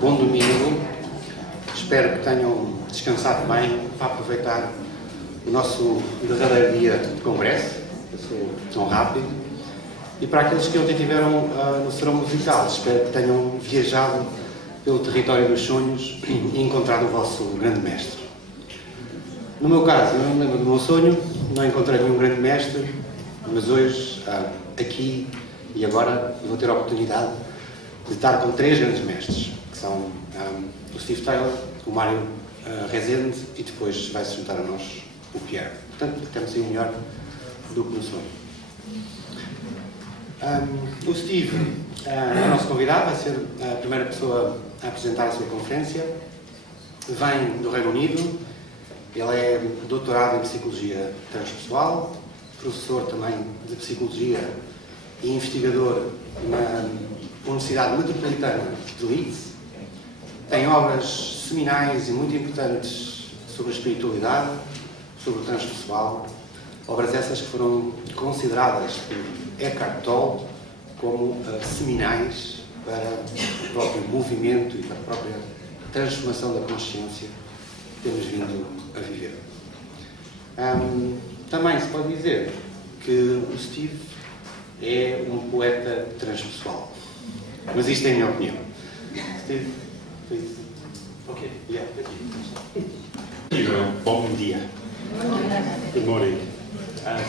bom domingo. Espero que tenham descansado bem para aproveitar o nosso derradeiro dia de Congresso, passou tão rápido. E para aqueles que ontem estiveram no Serão musical, espero que tenham viajado pelo território dos sonhos e encontrado o vosso grande mestre. No meu caso, eu não me lembro do meu sonho, não encontrei nenhum grande mestre, mas hoje, aqui e agora, vou ter a oportunidade de estar com 3 grandes mestres, que são o Steve Taylor, o Mário Rezende e depois vai-se juntar a nós o Pierre. Portanto, temos aí melhor do que no sonho. O Steve é o nosso convidado, vai ser a primeira pessoa a apresentar a sua conferência. Vem do Reino Unido, ele é doutorado em Psicologia Transpessoal, professor também de Psicologia e investigador na Universidade Metropolitana de Leeds. Tem obras seminais e muito importantes sobre a espiritualidade, sobre o transpessoal, obras essas que foram consideradas por Eckhart Tolle como seminais para o próprio movimento e para a própria transformação da consciência que temos vindo a viver. Também se pode dizer que o Steve é um poeta transpessoal. Mas isto é a minha opinião. Steve, please. Okay, yeah. Bom dia. Good morning.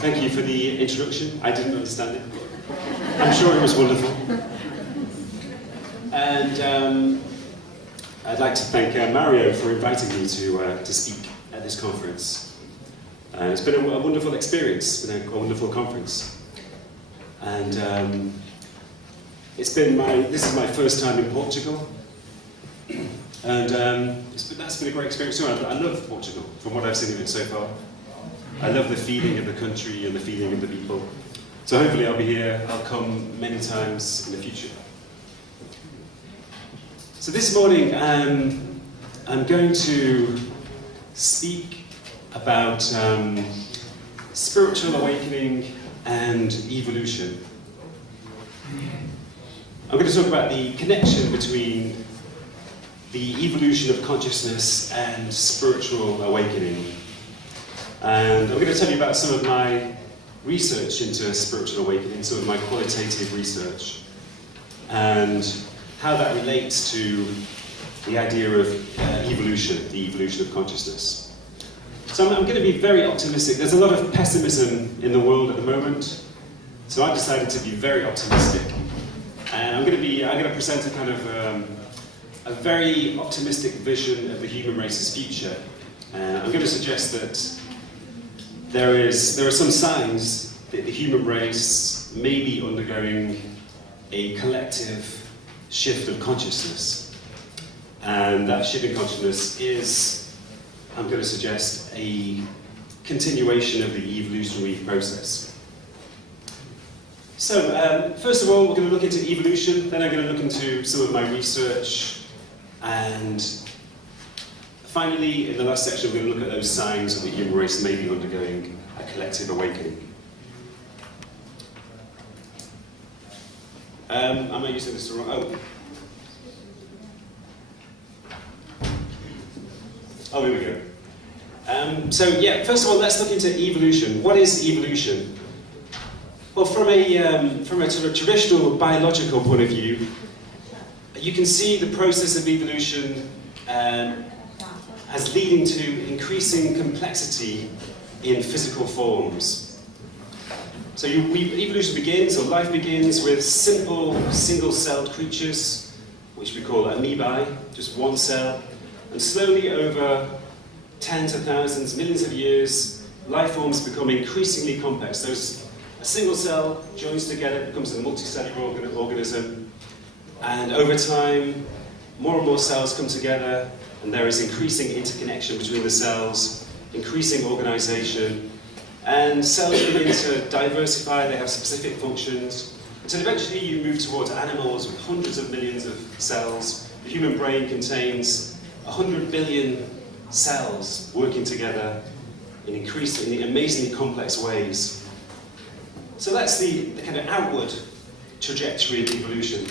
Thank you for the introduction. I didn't understand it. I'm sure it was wonderful. And I'd like to thank Mario for inviting me to speak at this conference. It's been a wonderful experience, it's been a wonderful conference. And this is my first time in Portugal. And that's been a great experience too. I love Portugal, from what I've seen of it so far. I love the feeling of the country and the feeling of the people. So hopefully I'll be here, I'll come many times in the future. So this morning I'm going to speak about spiritual awakening and evolution. I'm going to talk about the connection between the evolution of consciousness and spiritual awakening. And I'm going to tell you about some of my research into spiritual awakening, some of my qualitative research, and how that relates to the idea of evolution, the evolution of consciousness. So I'm going to be very optimistic. There's a lot of pessimism in the world at the moment, so I've decided to be very optimistic. And I'm going to present a kind of a very optimistic vision of the human race's future. I'm going to suggest that there are some signs that the human race may be undergoing a collective shift of consciousness. And that shift in consciousness is, I'm going to suggest, a continuation of the evolutionary process. So, first of all, we're going to look into evolution, then I'm going to look into some of my research, and finally, in the last section, we're going to look at those signs that the human race may be undergoing a collective awakening. Am I using this wrong? Oh, here we go. So yeah, first of all, let's look into evolution. What is evolution? Well, from a sort of traditional biological point of view, you can see the process of evolution as leading to increasing complexity in physical forms. So evolution begins, or life begins, with simple single-celled creatures, which we call amoebae, just one cell, and slowly over tens of thousands, millions of years, life forms become increasingly complex. A single cell joins together, becomes a multicellular organism, and over time, more and more cells come together, and there is increasing interconnection between the cells, increasing organization, and cells begin to diversify, they have specific functions, until eventually you move towards animals with hundreds of millions of cells. The human brain contains 100 billion cells working together in increasingly, amazingly complex ways. So that's the kind of outward trajectory of evolution.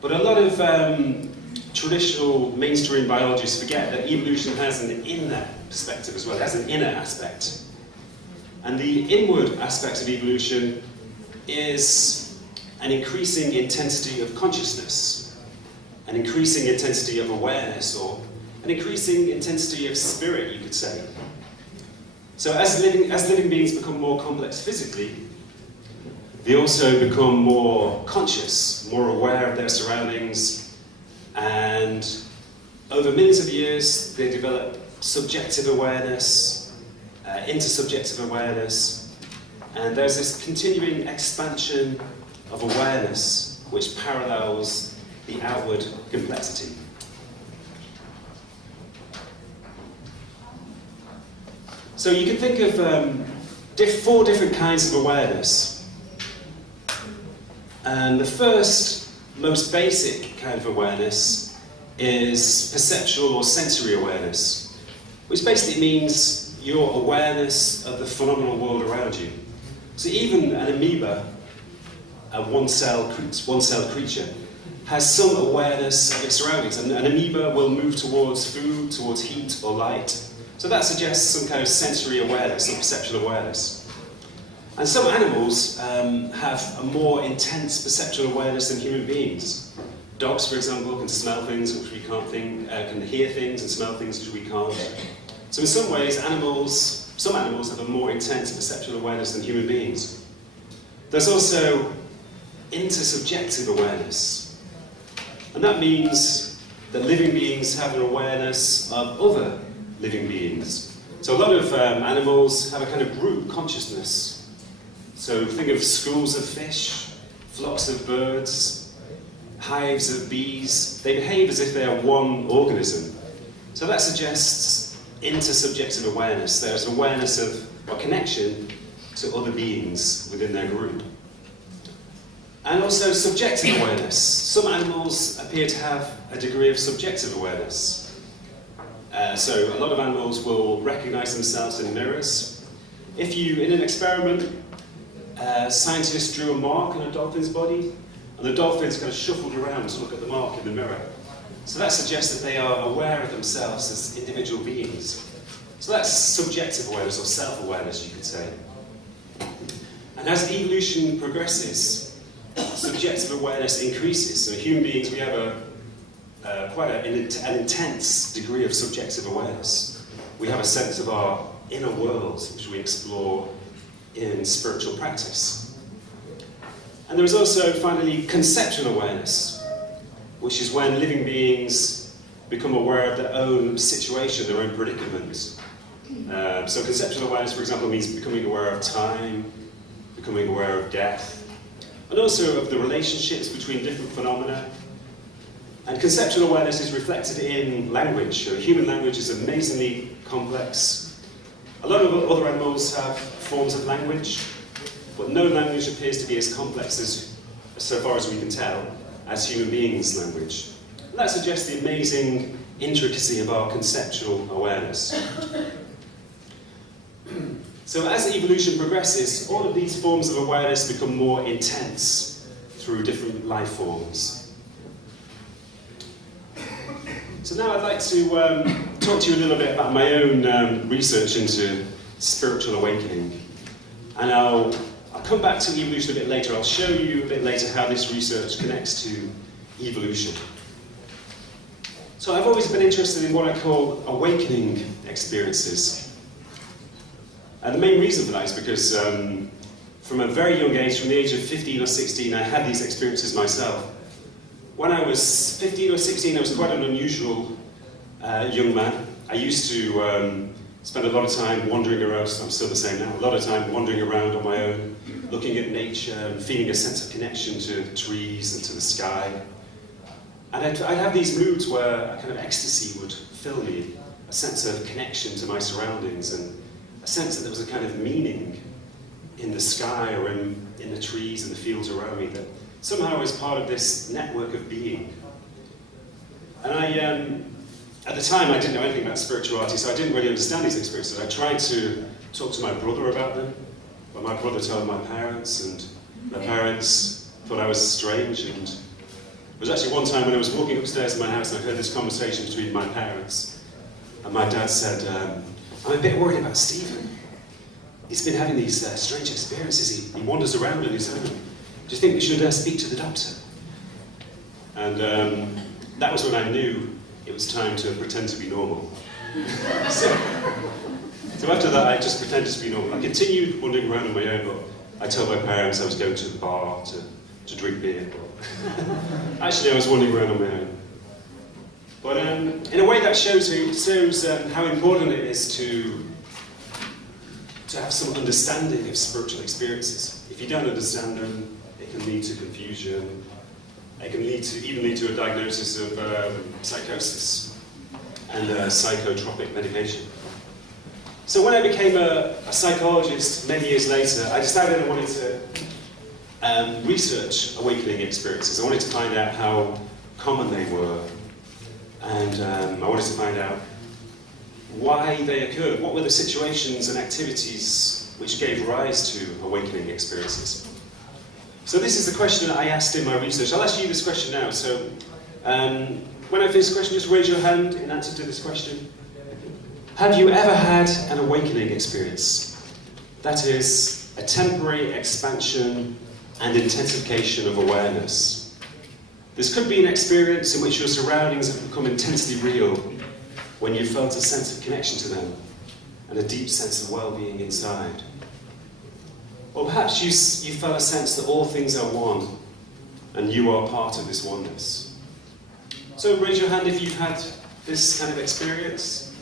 But a lot of traditional mainstream biologists forget that evolution has an inner perspective as well. It has an inner aspect. And the inward aspect of evolution is an increasing intensity of consciousness, an increasing intensity of awareness, or an increasing intensity of spirit, you could say. So as living beings become more complex physically, they also become more conscious, more aware of their surroundings, and over millions of years they develop subjective awareness, intersubjective awareness, and there's this continuing expansion of awareness which parallels the outward complexity. So you can think of 4 different kinds of awareness. And the first, most basic kind of awareness is perceptual or sensory awareness, which basically means your awareness of the phenomenal world around you. So even an amoeba, a one-cell creature, has some awareness of its surroundings. And an amoeba will move towards food, towards heat or light. So that suggests some kind of sensory awareness, some perceptual awareness. And some animals have a more intense perceptual awareness than human beings. Dogs, for example, can smell things which we can't can hear things and smell things which we can't. So in some ways, some animals have a more intense perceptual awareness than human beings. There's also intersubjective awareness. And that means that living beings have an awareness of other living beings. So a lot of animals have a kind of group consciousness. So think of schools of fish, flocks of birds, hives of bees. They behave as if they are one organism. So that suggests intersubjective awareness. There's awareness of or connection to other beings within their group. And also subjective awareness. Some animals appear to have a degree of subjective awareness. So a lot of animals will recognize themselves in mirrors. If you, in an experiment, scientists drew a mark on a dolphin's body, and the dolphin's kind of shuffled around to look at the mark in the mirror. So that suggests that they are aware of themselves as individual beings. So that's subjective awareness, or self-awareness, you could say. And as evolution progresses, subjective awareness increases. So human beings, we have quite an intense degree of subjective awareness. We have a sense of our inner worlds, which we explore in spiritual practice. And there is also, finally, conceptual awareness, which is when living beings become aware of their own situation, their own predicaments. So conceptual awareness, for example, means becoming aware of time, becoming aware of death, and also of the relationships between different phenomena. And conceptual awareness is reflected in language. So human language is amazingly complex. A lot of other animals have forms of language, but no language appears to be as complex as, so far as we can tell, as human beings' language. And that suggests the amazing intricacy of our conceptual awareness. So as evolution progresses, all of these forms of awareness become more intense through different life forms. So now I'd like to talk to you a little bit about my own research into spiritual awakening. And I'll come back to evolution a bit later. I'll show you a bit later how this research connects to evolution. So I've always been interested in what I call awakening experiences. And the main reason for that is because from a very young age, from the age of 15 or 16, I had these experiences myself. When I was 15 or 16, I was quite an unusual young man. I used to spend a lot of time wandering around, I'm still the same now, a lot of time wandering around on my own, looking at nature and feeling a sense of connection to trees and to the sky. And I'd have these moods where a kind of ecstasy would fill me, a sense of connection to my surroundings and a sense that there was a kind of meaning in the sky or in the trees and the fields around me that somehow was part of this network of being. And at the time I didn't know anything about spirituality, so I didn't really understand these experiences. I tried to talk to my brother about them, but my brother told my parents, and my parents thought I was strange, and was actually one time when I was walking upstairs in my house and I heard this conversation between my parents. And my dad said, I'm a bit worried about Stephen. He's been having these strange experiences. He wanders around on his own. Do you think we should speak to the doctor? And that was when I knew it was time to pretend to be normal. So after that, I just pretended to be normal. I continued wandering around on my own, but I told my parents I was going to the bar to drink beer. Actually, I was wandering around on my own. But in a way that shows how important it is to have some understanding of spiritual experiences. If you don't understand them, it can lead to confusion. It can even lead to a diagnosis of psychosis and psychotropic medication. So when I became a psychologist many years later, I decided I wanted to research awakening experiences. I wanted to find out how common they were, and I wanted to find out why they occurred. What were the situations and activities which gave rise to awakening experiences? So this is the question that I asked in my research. I'll ask you this question now. So when I finish the question, just raise your hand in answer to this question. Have you ever had an awakening experience? That is, a temporary expansion and intensification of awareness. This could be an experience in which your surroundings have become intensely real, when you felt a sense of connection to them and a deep sense of well-being inside. Or perhaps you felt a sense that all things are one and you are part of this oneness. So raise your hand if you've had this kind of experience.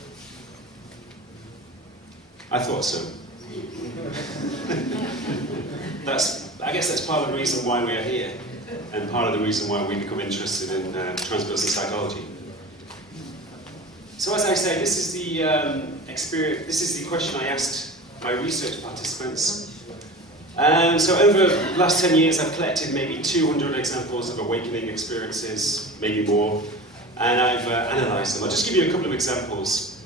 I thought so. I guess that's part of the reason why we are here, and part of the reason why we become interested in transpersonal psychology. So as I say, this is the experience. This is the question I asked my research participants. So over the last 10 years, I've collected maybe 200 examples of awakening experiences, maybe more, and I've analysed them. I'll just give you a couple of examples.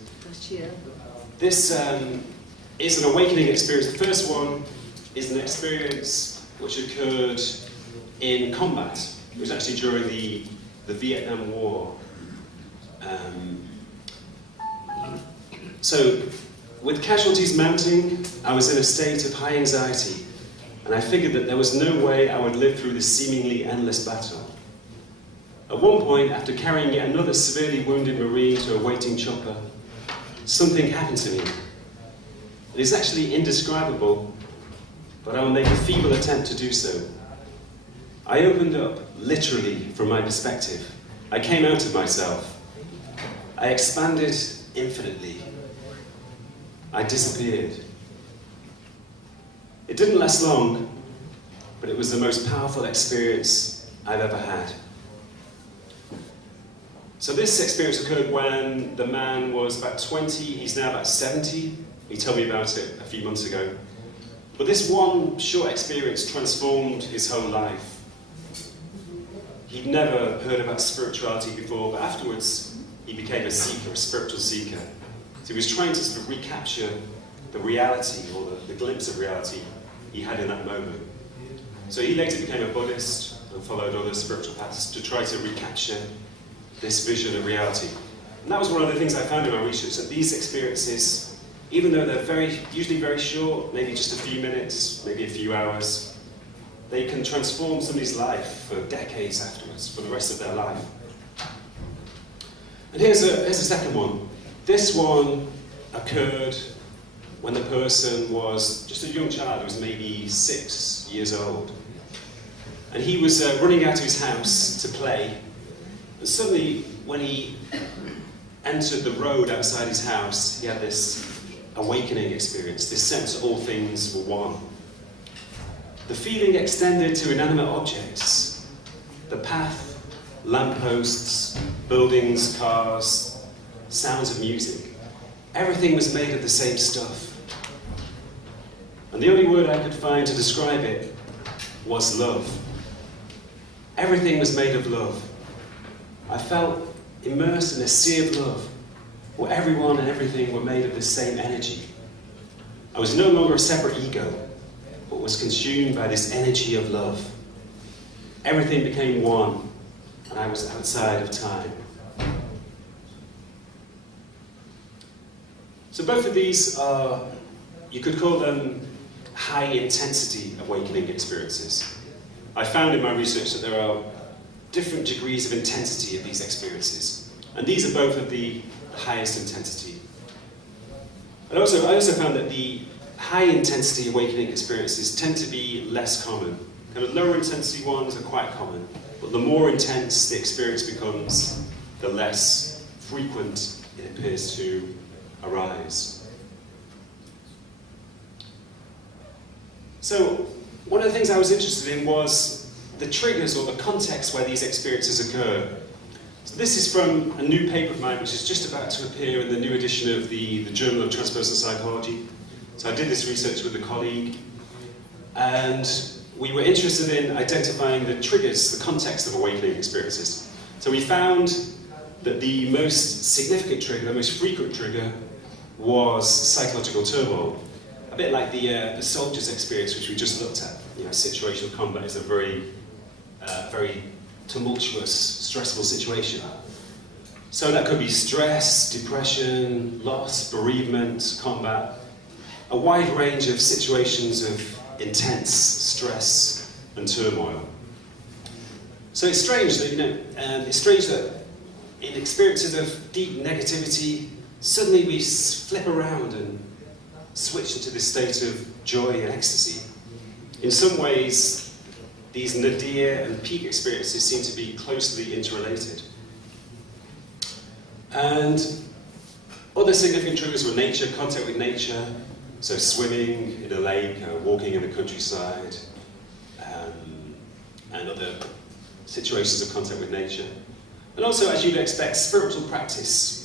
This is an awakening experience. The first one is an experience which occurred in combat. It was actually during the Vietnam War. So, with casualties mounting, I was in a state of high anxiety, and I figured that there was no way I would live through this seemingly endless battle. At one point, after carrying yet another severely wounded Marine to a waiting chopper, something happened to me. It is actually indescribable, but I will make a feeble attempt to do so. I opened up, literally, from my perspective. I came out of myself. I expanded infinitely. I disappeared. It didn't last long, but it was the most powerful experience I've ever had. So this experience occurred when the man was about 20, he's now about 70. He told me about it a few months ago. But this one short experience transformed his whole life. He'd never heard about spirituality before, but afterwards he became a seeker, a spiritual seeker. So he was trying to sort of recapture the reality, or the glimpse of reality he had in that moment. So he later became a Buddhist and followed other spiritual paths to try to recapture this vision of reality. And that was one of the things I found in my research, that these experiences, even though they're usually very short, maybe just a few minutes, maybe a few hours, they can transform somebody's life for decades afterwards, for the rest of their life. And here's a second one. This one occurred when the person was just a young child, he was maybe 6 years old. And he was running out of his house to play, and suddenly when he entered the road outside his house, he had this awakening experience, this sense that all things were one. The feeling extended to inanimate objects, the path, lampposts, buildings, cars, sounds of music. Everything was made of the same stuff. And the only word I could find to describe it was love. Everything was made of love. I felt immersed in a sea of love, where everyone and everything were made of the same energy. I was no longer a separate ego, but was consumed by this energy of love. Everything became one, and I was outside of time. So both of these are, you could call them high-intensity awakening experiences. I found in my research that there are different degrees of intensity of these experiences, and these are both of the highest intensity. And I also found that the high-intensity awakening experiences tend to be less common. Kind of lower-intensity ones are quite common, but the more intense the experience becomes, the less frequent it appears to arise. So, one of the things I was interested in was the triggers or the context where these experiences occur. So this is from a new paper of mine which is just about to appear in the new edition of the Journal of Transpersonal Psychology. So I did this research with a colleague, and we were interested in identifying the triggers, the context of awakening experiences. So we found that the most significant trigger, the most frequent trigger, was psychological turmoil. A bit like the soldier's experience, which we just looked at. You know, situational combat is a very tumultuous, stressful situation. So that could be stress, depression, loss, bereavement, combat, a wide range of situations of intense stress and turmoil. So it's strange that, in experiences of deep negativity, suddenly we flip around and switch into this state of joy and ecstasy. In some ways, these nadir and peak experiences seem to be closely interrelated. And other significant triggers were nature, contact with nature, so swimming in a lake, walking in the countryside, and other situations of contact with nature. And also, as you'd expect, spiritual practice.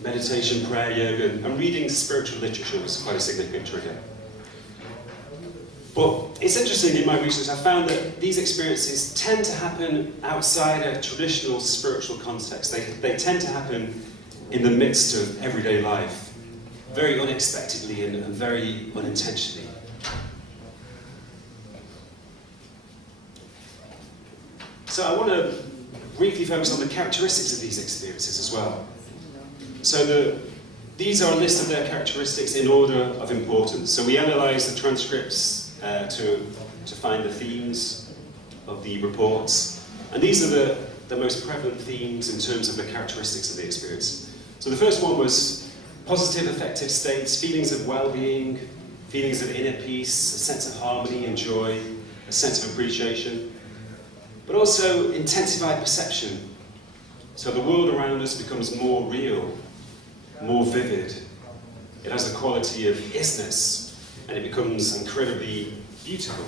Meditation, prayer, yoga, and reading spiritual literature was quite a significant trigger. But it's interesting, in my research I found that these experiences tend to happen outside a traditional spiritual context. They tend to happen in the midst of everyday life, very unexpectedly and very unintentionally. So I want to briefly focus on the characteristics of these experiences as well. So these are a list of their characteristics in order of importance. So we analysed the transcripts to find the themes of the reports. And these are the most prevalent themes in terms of the characteristics of the experience. So the first one was positive affective states, feelings of well-being, feelings of inner peace, a sense of harmony and joy, a sense of appreciation, but also intensified perception. So the world around us becomes more real, more vivid. It has the quality of isness, and it becomes incredibly beautiful.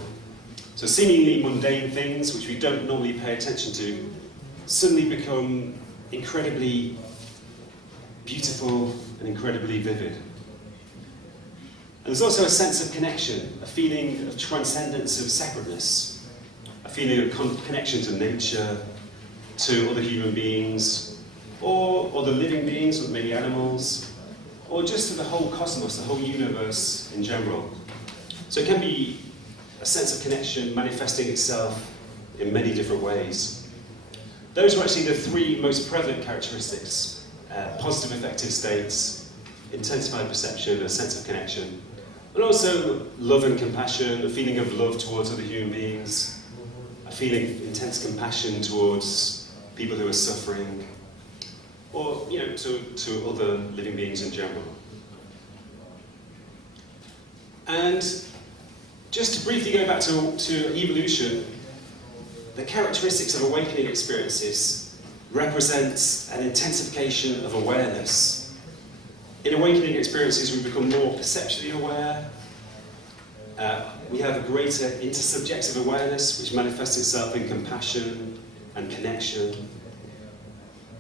So seemingly mundane things, which we don't normally pay attention to, suddenly become incredibly beautiful and incredibly vivid. And there's also a sense of connection, a feeling of transcendence of separateness, a feeling of connection to nature, to other human beings, or other living beings, or maybe animals, or just to the whole cosmos, the whole universe in general. So it can be a sense of connection manifesting itself in many different ways. Those were actually the three most prevalent characteristics: positive affective states, intensified perception, a sense of connection, and also love and compassion, a feeling of love towards other human beings, a feeling of intense compassion towards people who are suffering, or to other living beings in general. And just to briefly go back to evolution, the characteristics of awakening experiences represents an intensification of awareness. In awakening experiences, we become more perceptually aware. We have a greater intersubjective awareness, which manifests itself in compassion and connection.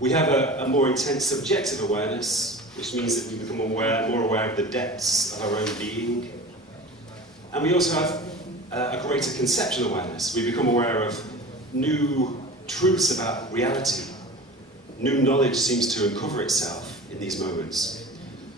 We have a more intense subjective awareness, which means that we become more aware of the depths of our own being. And we also have a greater conceptual awareness. We become aware of new truths about reality. New knowledge seems to uncover itself in these moments.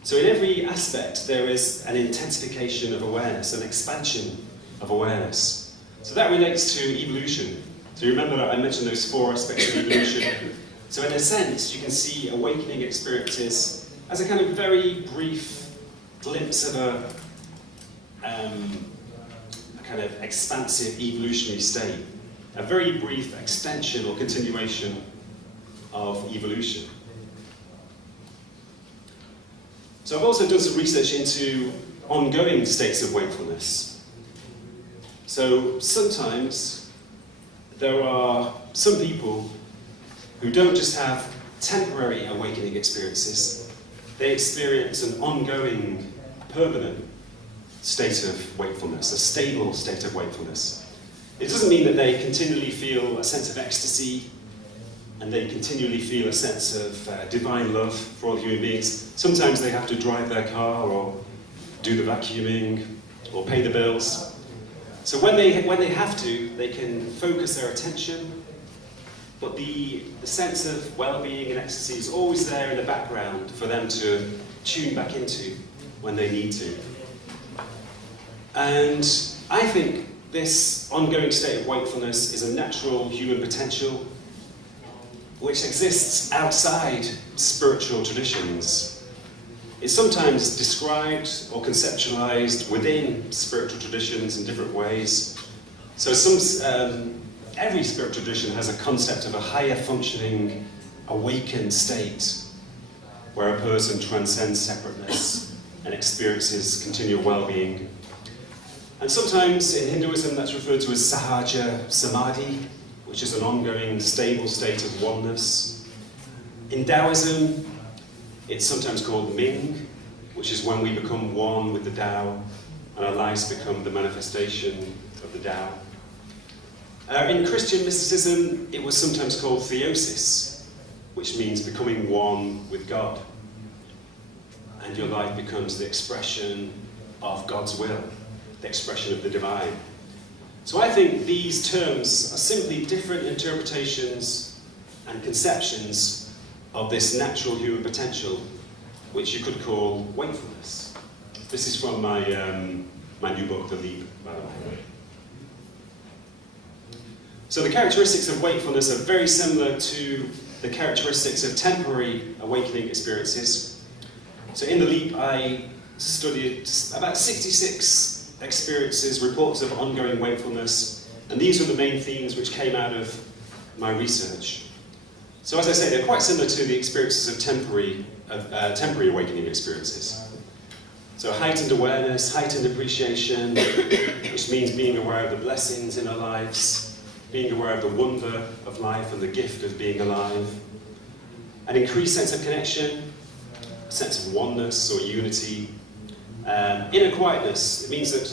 So in every aspect, there is an intensification of awareness, an expansion of awareness. So that relates to evolution. So you remember that I mentioned those 4 aspects of evolution. So in a sense, you can see awakening experiences as a kind of very brief glimpse of a kind of expansive evolutionary state, a very brief extension or continuation of evolution. So I've also done some research into ongoing states of wakefulness. So sometimes there are some people who don't just have temporary awakening experiences, they experience an ongoing, permanent state of wakefulness, a stable state of wakefulness. It doesn't mean that they continually feel a sense of ecstasy and they continually feel a sense of divine love for all human beings. Sometimes they have to drive their car or do the vacuuming or pay the bills. So when they have to, they can focus their attention, but the sense of well-being and ecstasy is always there in the background for them to tune back into when they need to. And I think this ongoing state of wakefulness is a natural human potential which exists outside spiritual traditions. It's sometimes described or conceptualized within spiritual traditions in different ways. So every spiritual tradition has a concept of a higher functioning, awakened state where a person transcends separateness and experiences continual well-being. And sometimes in Hinduism that's referred to as sahaja samadhi, which is an ongoing, stable state of oneness. In Taoism, it's sometimes called Ming, which is when we become one with the Tao, and our lives become the manifestation of the Tao. In Christian mysticism, it was sometimes called theosis, which means becoming one with God. And your life becomes the expression of God's will, the expression of the divine. So I think these terms are simply different interpretations and conceptions of this natural human potential, which you could call wakefulness. This is from my new book, The Leap, by the way. So the characteristics of wakefulness are very similar to the characteristics of temporary awakening experiences. So in The Leap, I studied about 66 experiences, reports of ongoing wakefulness, and these were the main themes which came out of my research. So as I say, they're quite similar to the experiences of temporary awakening experiences. So heightened awareness, heightened appreciation, which means being aware of the blessings in our lives, being aware of the wonder of life and the gift of being alive, an increased sense of connection, a sense of oneness or unity, inner quietness. It means that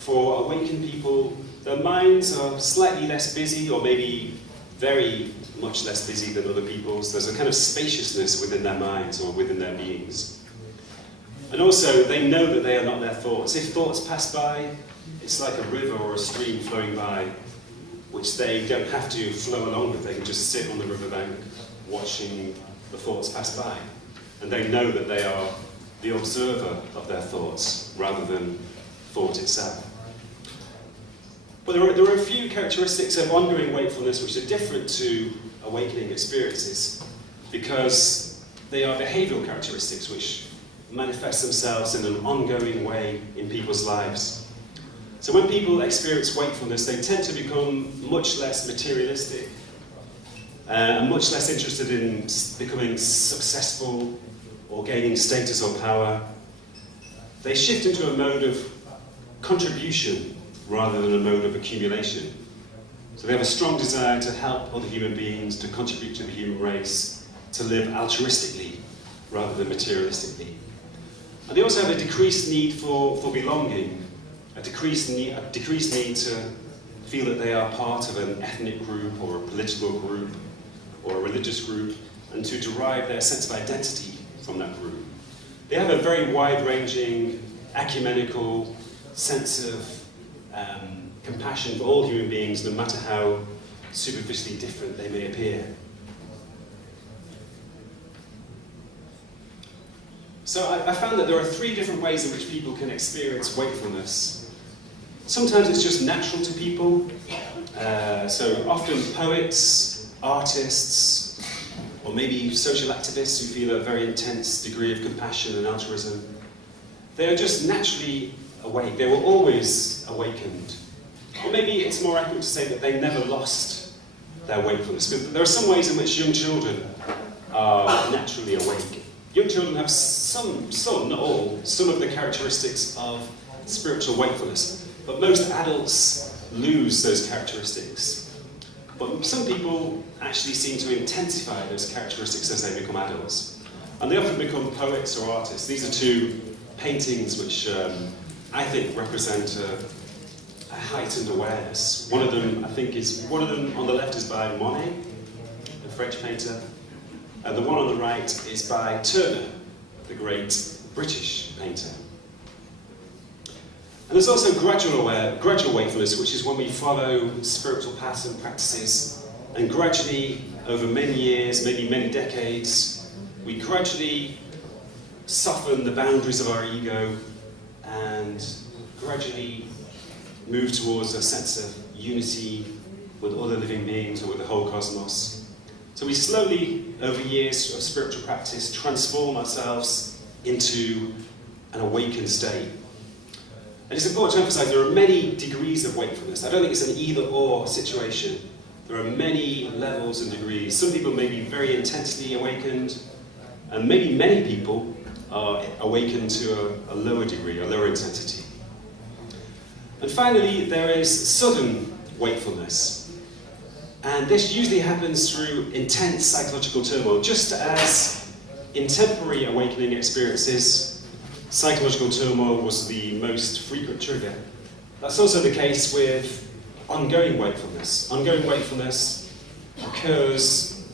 for awakened people, their minds are slightly less busy, or maybe very much less busy than other people's. There's a kind of spaciousness within their minds or within their beings. And also, they know that they are not their thoughts. If thoughts pass by, it's like a river or a stream flowing by, which they don't have to flow along with. They can just sit on the riverbank watching the thoughts pass by. And they know that they are the observer of their thoughts rather than thought itself. But there are a few characteristics of ongoing wakefulness which are different to awakening experiences, because they are behavioral characteristics which manifest themselves in an ongoing way in people's lives. So when people experience wakefulness, they tend to become much less materialistic and much less interested in becoming successful or gaining status or power. They shift into a mode of contribution rather than a mode of accumulation. So they have a strong desire to help other human beings, to contribute to the human race, to live altruistically rather than materialistically. And they also have a decreased need for belonging, a decreased need to feel that they are part of an ethnic group or a political group or a religious group, and to derive their sense of identity from that group. They have a very wide-ranging, ecumenical sense of compassion for all human beings, no matter how superficially different they may appear. So I found that there are 3 different ways in which people can experience wakefulness. Sometimes it's just natural to people. So often poets, artists, or maybe social activists who feel a very intense degree of compassion and altruism. They are just naturally awake. They were always awakened. Or maybe it's more accurate to say that they never lost their wakefulness. Because there are some ways in which young children are naturally awake. Young children have some, not all, some of the characteristics of spiritual wakefulness. But most adults lose those characteristics. But some people actually seem to intensify those characteristics as they become adults. And they often become poets or artists. These are two paintings which I think represent a heightened awareness. One of them on the left is by Monet, the French painter. And the one on the right is by Turner, the great British painter. And there's also gradual wakefulness, which is when we follow spiritual paths and practices, and gradually, over many years, maybe many decades, we gradually soften the boundaries of our ego and gradually move towards a sense of unity with other living beings or with the whole cosmos. So we slowly, over years of spiritual practice, transform ourselves into an awakened state. And it's important to emphasize there are many degrees of wakefulness. I don't think it's an either-or situation. There are many levels and degrees. Some people may be very intensely awakened, and maybe many people are awakened to a lower degree, a lower intensity. And finally, there is sudden wakefulness. And this usually happens through intense psychological turmoil, just as in temporary awakening experiences, psychological turmoil was the most frequent trigger. That's also the case with ongoing wakefulness. Ongoing wakefulness occurs,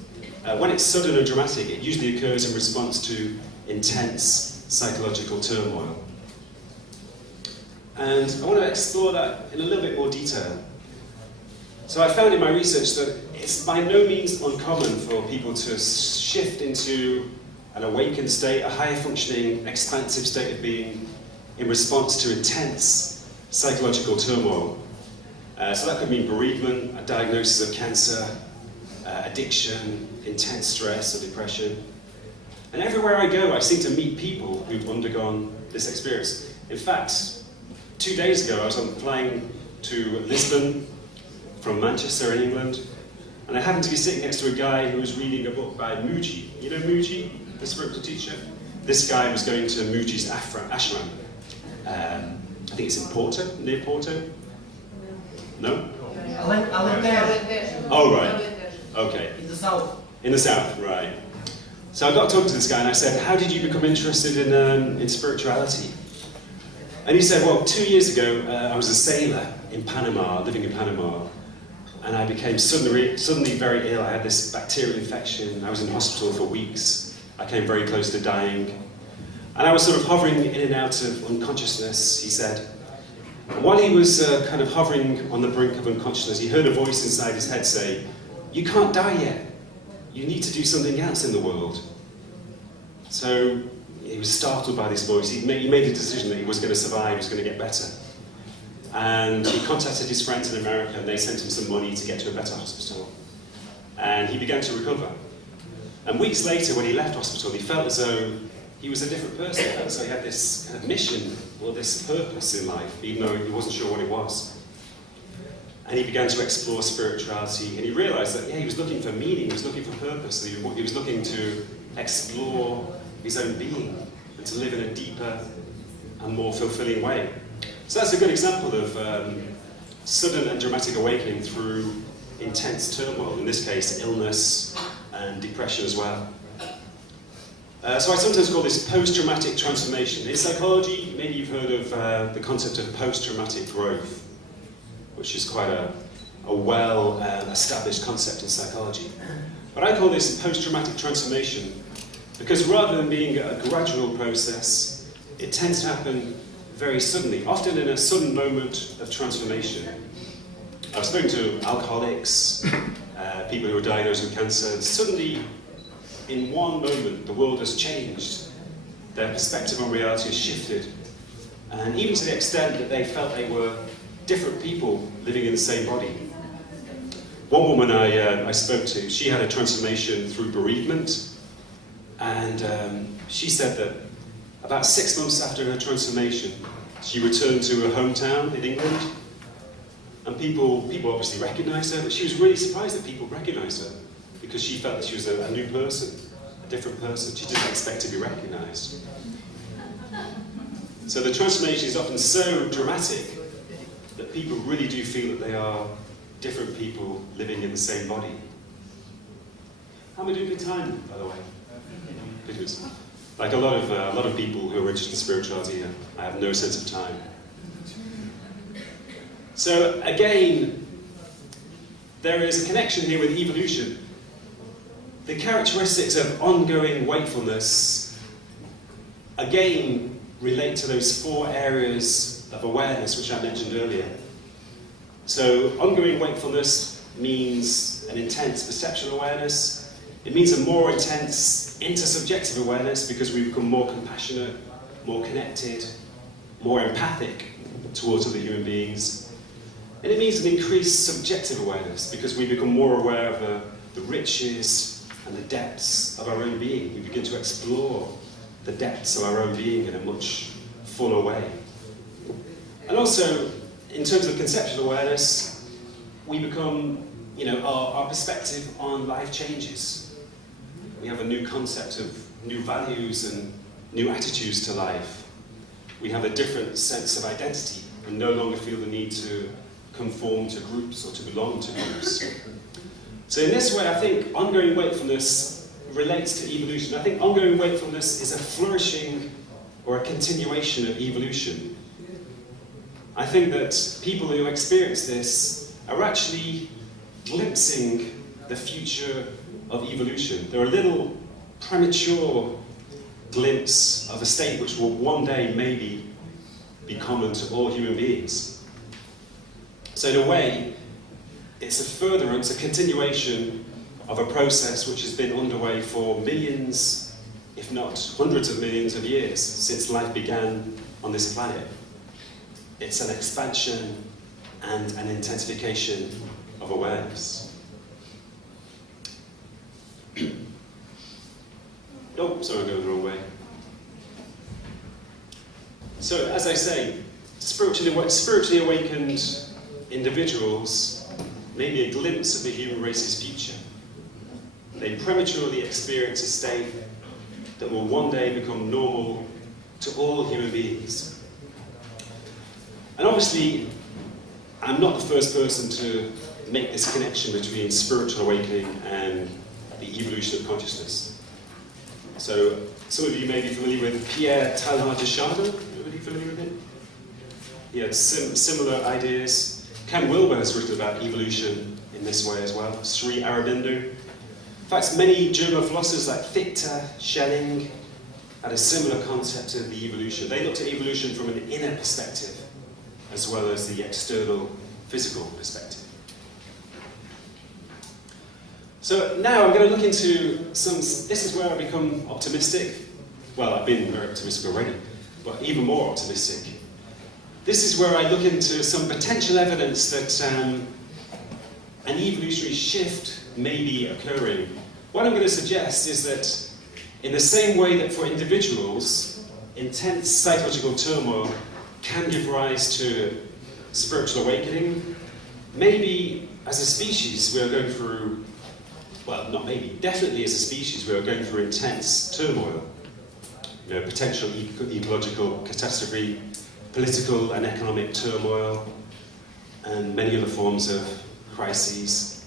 when it's sudden and dramatic, it usually occurs in response to intense psychological turmoil. And I want to explore that in a little bit more detail. So I found in my research that it's by no means uncommon for people to shift into an awakened state, a higher functioning, expansive state of being in response to intense psychological turmoil. So that could mean bereavement, a diagnosis of cancer, addiction, intense stress or depression. And everywhere I go, I seem to meet people who've undergone this experience. In fact, 2 days ago, I was on flying to Lisbon from Manchester in England, and I happened to be sitting next to a guy who was reading a book by Mooji. You know Mooji, the spiritual teacher? This guy was going to Mooji's ashram. I think it's in Porto, near Porto. No? Oh, right. Okay. In the south. In the south, right. So I got talking to this guy and I said, how did you become interested in spirituality? And he said, well, 2 years ago, I was a sailor in Panama, living in Panama, and I became suddenly very ill. I had this bacterial infection. I was in hospital for weeks. I came very close to dying. And I was sort of hovering in and out of unconsciousness, he said. And while he was kind of hovering on the brink of unconsciousness, he heard a voice inside his head say, you can't die yet. You need to do something else in the world. So he was startled by this voice. He made the decision that he was going to survive, he was going to get better. And he contacted his friends in America and they sent him some money to get to a better hospital. And he began to recover. And weeks later, when he left hospital, he felt as though he was a different person. He felt as though he had this kind of mission or this purpose in life, even though he wasn't sure what it was. And he began to explore spirituality, and he realized that, he was looking for meaning, he was looking for purpose, he was looking to explore his own being and to live in a deeper and more fulfilling way. So that's a good example of sudden and dramatic awakening through intense turmoil, in this case illness and depression as well. So I sometimes call this post-traumatic transformation. In psychology, maybe you've heard of the concept of post-traumatic growth, which is quite a well-established concept in psychology. But I call this post-traumatic transformation because rather than being a gradual process, it tends to happen very suddenly, often in a sudden moment of transformation. I've spoken to alcoholics, people who are diagnosed with cancer, and suddenly, in one moment, the world has changed. Their perspective on reality has shifted. And even to the extent that they felt they were different people living in the same body. one woman I spoke to, she had a transformation through bereavement, and she said that about 6 months after her transformation, she returned to her hometown in England, and people obviously recognised her, but she was really surprised that people recognised her, because she felt that she was a new person, a different person. She didn't expect to be recognised. So the transformation is often so dramatic that people really do feel that they are different people living in the same body. How am I doing with time, by the way? Because, like a lot of people who are interested in spirituality, I have no sense of time. So again, there is a connection here with evolution. The characteristics of ongoing wakefulness, again, relate to those 4 areas of awareness which I mentioned earlier. So ongoing wakefulness means an intense perceptual awareness. It means a more intense intersubjective awareness, because we become more compassionate, more connected, more empathic towards other human beings. And it means an increased subjective awareness, because we become more aware of the riches and the depths of our own being. We begin to explore the depths of our own being in a much fuller way. And also, in terms of conceptual awareness, we become, our perspective on life changes. We have a new concept of new values and new attitudes to life. We have a different sense of identity and no longer feel the need to conform to groups or to belong to groups. So in this way, I think ongoing wakefulness relates to evolution. I think ongoing wakefulness is a flourishing or a continuation of evolution. I think that people who experience this are actually glimpsing the future of evolution. They're a little premature glimpse of a state which will one day maybe be common to all human beings. So in a way, it's a furtherance, a continuation of a process which has been underway for millions, if not hundreds of millions of years since life began on this planet. It's an expansion and an intensification of awareness. Oh, sorry, I'm going the wrong way. So, as I say, spiritually awakened individuals may be a glimpse of the human race's future. They prematurely experience a state that will one day become normal to all human beings. And obviously, I'm not the first person to make this connection between spiritual awakening and the evolution of consciousness. So, some of you may be familiar with Pierre Teilhard de Chardin. Anybody familiar with him? He had similar ideas. Ken Wilber has written about evolution in this way as well. Sri Aurobindo. In fact, many German philosophers like Fichte, Schelling had a similar concept of the evolution. They looked at evolution from an inner perspective as well as the external physical perspective. So now I'm going to look into this is where I become optimistic. Well, I've been very optimistic already, but even more optimistic. This is where I look into some potential evidence that an evolutionary shift may be occurring. What I'm going to suggest is that in the same way that for individuals, intense psychological turmoil can give rise to spiritual awakening, maybe as a species we are going through, well, not maybe, definitely as a species we are going through intense turmoil. Potential ecological catastrophe, political and economic turmoil, and many other forms of crises.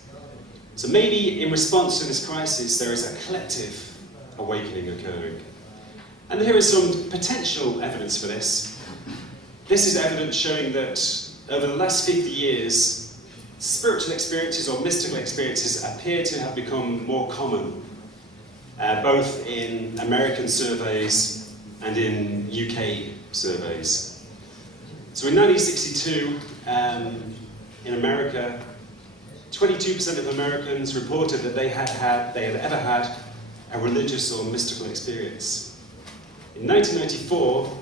So maybe in response to this crisis there is a collective awakening occurring. And here is some potential evidence for this. This is evidence showing that over the last 50 years, spiritual experiences or mystical experiences appear to have become more common, both in American surveys and in UK surveys. So in 1962, in America, 22% of Americans reported that they had ever had a religious or mystical experience. In 1994,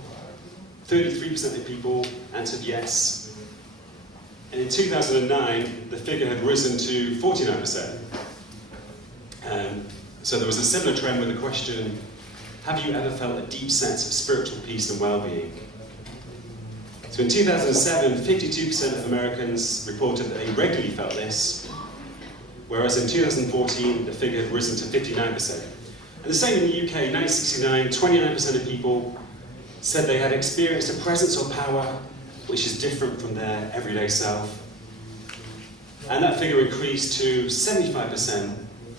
33% of people answered yes. And in 2009, the figure had risen to 49%. So there was a similar trend with the question, have you ever felt a deep sense of spiritual peace and well-being? So in 2007, 52% of Americans reported that they regularly felt this, whereas in 2014, the figure had risen to 59%. And the same in the UK, 1969, 29% of people said they had experienced a presence or power which is different from their everyday self. And that figure increased to 75%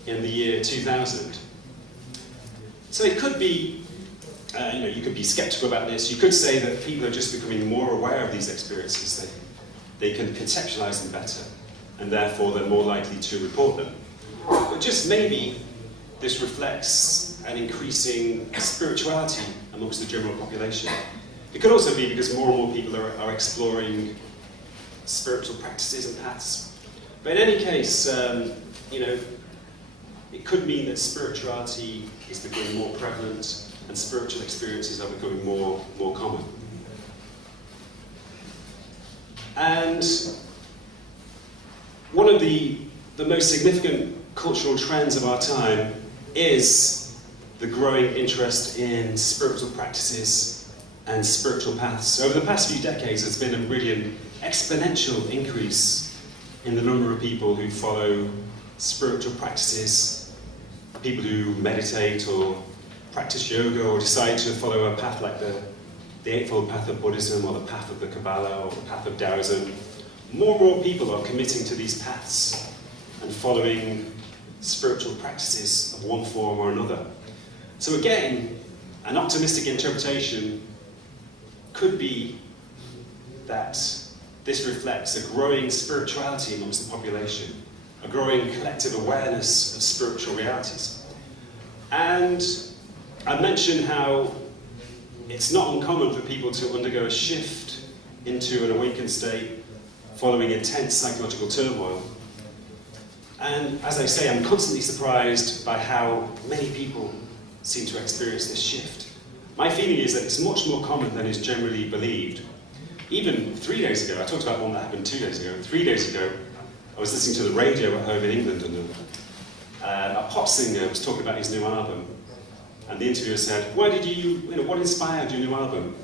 in the year 2000. So it could be, you could be skeptical about this. You could say that people are just becoming more aware of these experiences. They can conceptualize them better, and therefore they're more likely to report them. But just maybe this reflects an increasing spirituality amongst the general population. It could also be because more and more people are exploring spiritual practices and paths. But in any case, it could mean that spirituality is becoming more prevalent and spiritual experiences are becoming more common. And one of the most significant cultural trends of our time is the growing interest in spiritual practices and spiritual paths. Over the past few decades, there's been a really exponential increase in the number of people who follow spiritual practices, people who meditate or practice yoga or decide to follow a path like the Eightfold Path of Buddhism or the path of the Kabbalah or the path of Taoism. More and more people are committing to these paths and following spiritual practices of one form or another. So again, an optimistic interpretation could be that this reflects a growing spirituality amongst the population, a growing collective awareness of spiritual realities. And I mentioned how it's not uncommon for people to undergo a shift into an awakened state following intense psychological turmoil. And as I say, I'm constantly surprised by how many people seem to experience this shift. My feeling is that it's much more common than is generally believed. Even 3 days ago, I talked about one that happened 2 days ago. 3 days ago, I was listening to the radio at home in England, and a pop singer was talking about his new album. And the interviewer said, what inspired your new album?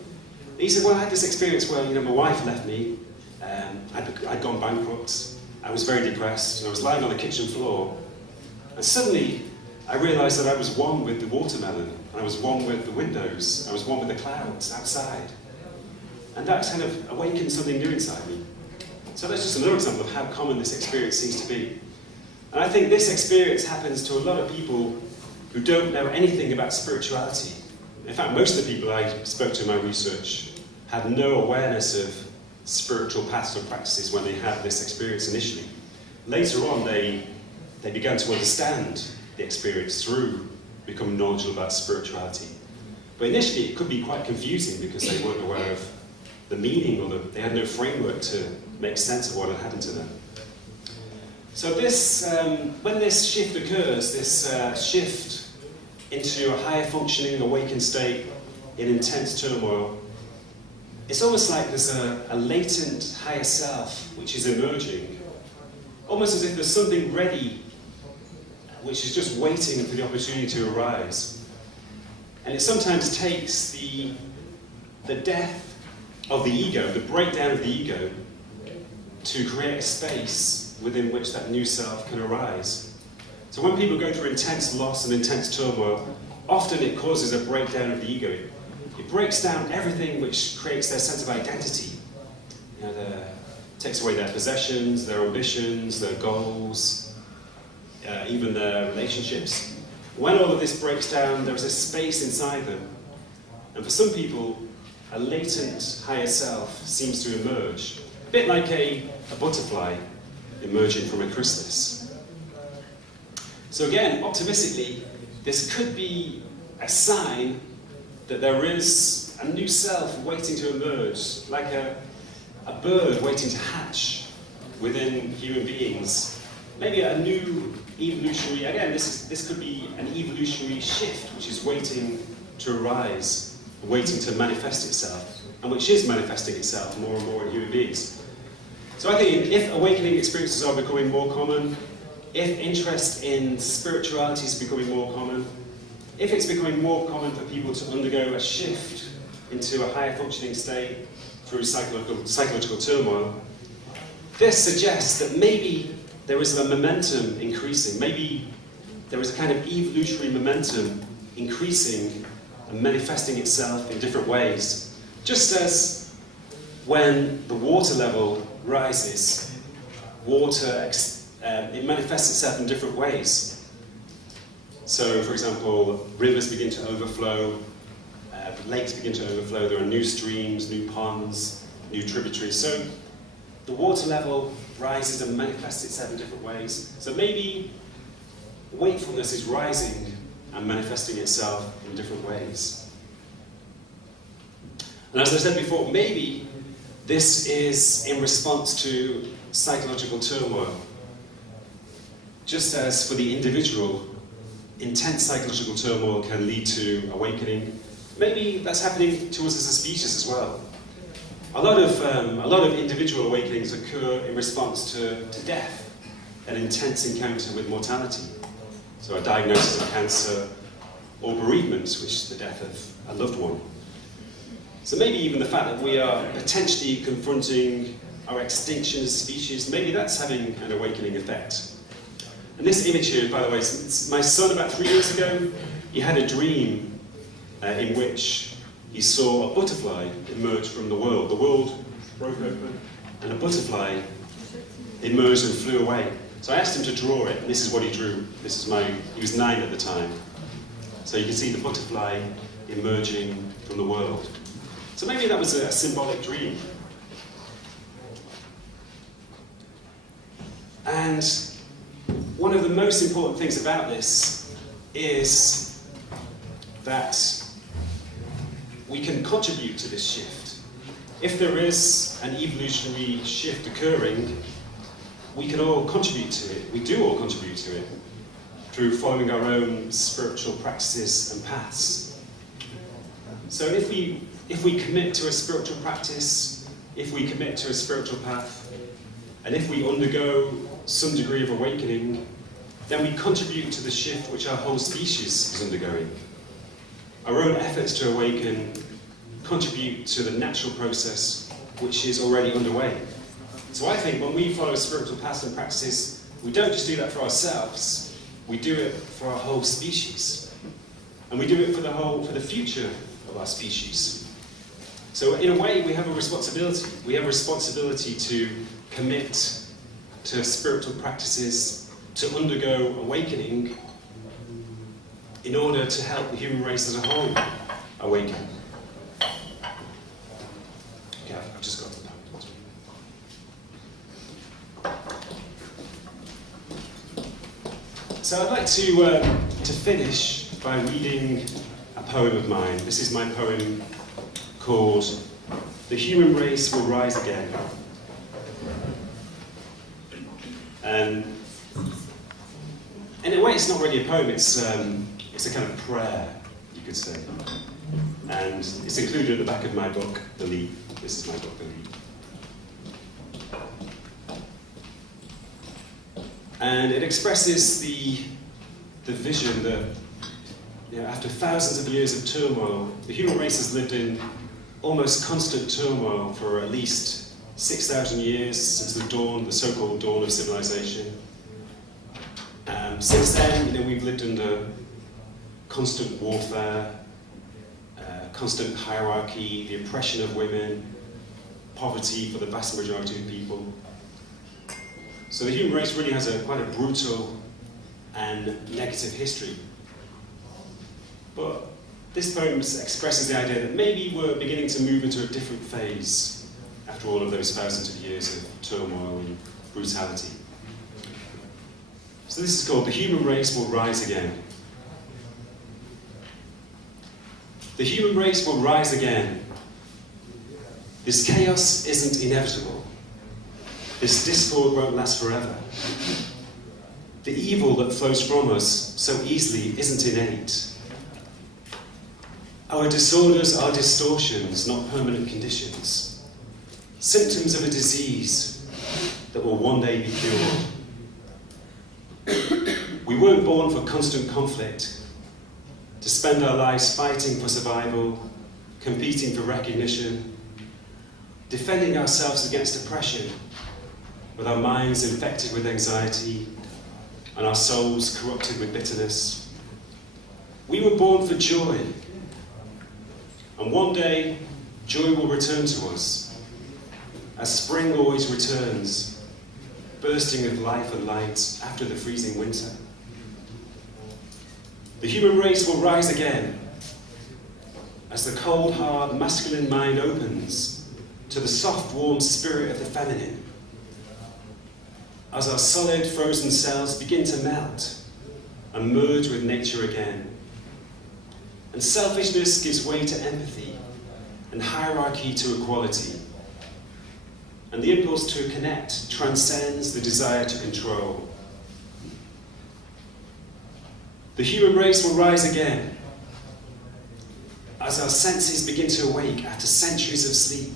And he said, well, I had this experience where, my wife left me, I'd gone bankrupt, I was very depressed, and I was lying on the kitchen floor, and suddenly I realised that I was one with the watermelon, and I was one with the windows, I was one with the clouds outside. And that kind of awakened something new inside me. So that's just another example of how common this experience seems to be. And I think this experience happens to a lot of people who don't know anything about spirituality. In fact, most of the people I spoke to in my research had no awareness of spiritual paths or practices when they had this experience initially. Later on, they began to understand the experience through becoming knowledgeable about spirituality. But initially, it could be quite confusing because they weren't aware of the meaning, or they had no framework to make sense of what had happened to them. So when this shift occurs, this shift into a higher functioning, awakened state in intense turmoil, it's almost like there's a latent higher self which is emerging, almost as if there's something ready which is just waiting for the opportunity to arise. And it sometimes takes the death of the ego, the breakdown of the ego, to create a space within which that new self can arise. So when people go through intense loss and intense turmoil, often it causes a breakdown of the ego. It breaks down everything which creates their sense of identity. Takes away their possessions, their ambitions, their goals, even their relationships. When all of this breaks down, there is a space inside them. And for some people, a latent higher self seems to emerge, a bit like a butterfly emerging from a chrysalis. So again, optimistically, this could be a sign that there is a new self waiting to emerge, like a bird waiting to hatch within human beings. Maybe a new evolutionary, again, this could be an evolutionary shift which is waiting to arise, waiting to manifest itself, and which is manifesting itself more and more in human beings. So I think if awakening experiences are becoming more common, if interest in spirituality is becoming more common, if it's becoming more common for people to undergo a shift into a higher functioning state through psychological turmoil, this suggests that maybe there is a momentum increasing, maybe there is a kind of evolutionary momentum increasing and manifesting itself in different ways. Just as when the water level rises, it manifests itself in different ways. So, for example, rivers begin to overflow, lakes begin to overflow, there are new streams, new ponds, new tributaries. So the water level rises and manifests itself in different ways. So maybe wakefulness is rising and manifesting itself in different ways. And as I said before, maybe this is in response to psychological turmoil. Just as for the individual, intense psychological turmoil can lead to awakening, maybe that's happening to us as a species as well. A lot of individual awakenings occur in response to death, an intense encounter with mortality. So a diagnosis of cancer, or bereavement, which is the death of a loved one. So maybe even the fact that we are potentially confronting our extinction as a species, maybe that's having an awakening effect. And this image here, by the way, my son about 3 years ago, he had a dream in which he saw a butterfly emerge from the world. The world broke open and a butterfly emerged and flew away. So I asked him to draw it, and this is what he drew. He was 9 at the time. So you can see the butterfly emerging from the world. So maybe that was a symbolic dream. And one of the most important things about this is that we can contribute to this shift. If there is an evolutionary shift occurring, we can all contribute to it. We do all contribute to it through following our own spiritual practices and paths. So if we commit to a spiritual practice, if we commit to a spiritual path, and if we undergo some degree of awakening, then we contribute to the shift which our whole species is undergoing. Our own efforts to awaken contribute to the natural process which is already underway. So I think when we follow spiritual paths and practices, we don't just do that for ourselves, we do it for our whole species. And we do it for the future of our species. So in a way, we have a responsibility. We have a responsibility to commit to spiritual practices, to undergo awakening in order to help the human race as a whole awaken. Okay, I've just got to that. So I'd like to finish by reading a poem of mine. This is my poem called "The Human Race Will Rise Again." And in a way, it's not really a poem, it's a kind of prayer, you could say. And it's included at the back of my book, The Leap. This is my book, The Leap. And it expresses the vision that, after thousands of years of turmoil, the human race has lived in almost constant turmoil for at least 6,000 years since the so-called dawn of civilization. Since then, we've lived under constant warfare, constant hierarchy, the oppression of women, poverty for the vast majority of people. So the human race really has quite a brutal and negative history. But this poem expresses the idea that maybe we're beginning to move into a different phase after all of those thousands of years of turmoil and brutality. So this is called "The Human Race Will Rise Again." The human race will rise again. This chaos isn't inevitable. This discord won't last forever. The evil that flows from us so easily isn't innate. Our disorders are distortions, not permanent conditions. Symptoms of a disease, that will one day be cured. We weren't born for constant conflict, to spend our lives fighting for survival, competing for recognition, defending ourselves against oppression, with our minds infected with anxiety and our souls corrupted with bitterness. We were born for joy, and one day joy will return to us, as spring always returns, bursting with life and light after the freezing winter. The human race will rise again, as the cold, hard, masculine mind opens to the soft, warm spirit of the feminine, as our solid, frozen cells begin to melt and merge with nature again. And selfishness gives way to empathy, and hierarchy to equality. And the impulse to connect transcends the desire to control. The human race will rise again, as our senses begin to awake after centuries of sleep,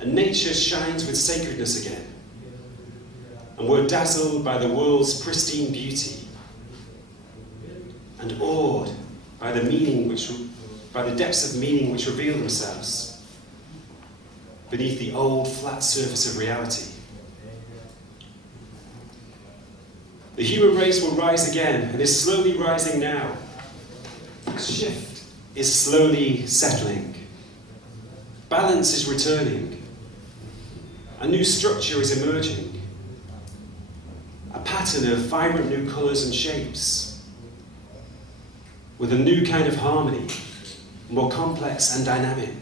and nature shines with sacredness again, and we're dazzled by the world's pristine beauty, and awed by the depths of meaning which reveal themselves beneath the old, flat surface of reality. The human race will rise again, and is slowly rising now. Shift is slowly settling. Balance is returning. A new structure is emerging. A pattern of vibrant new colours and shapes, with a new kind of harmony, more complex and dynamic.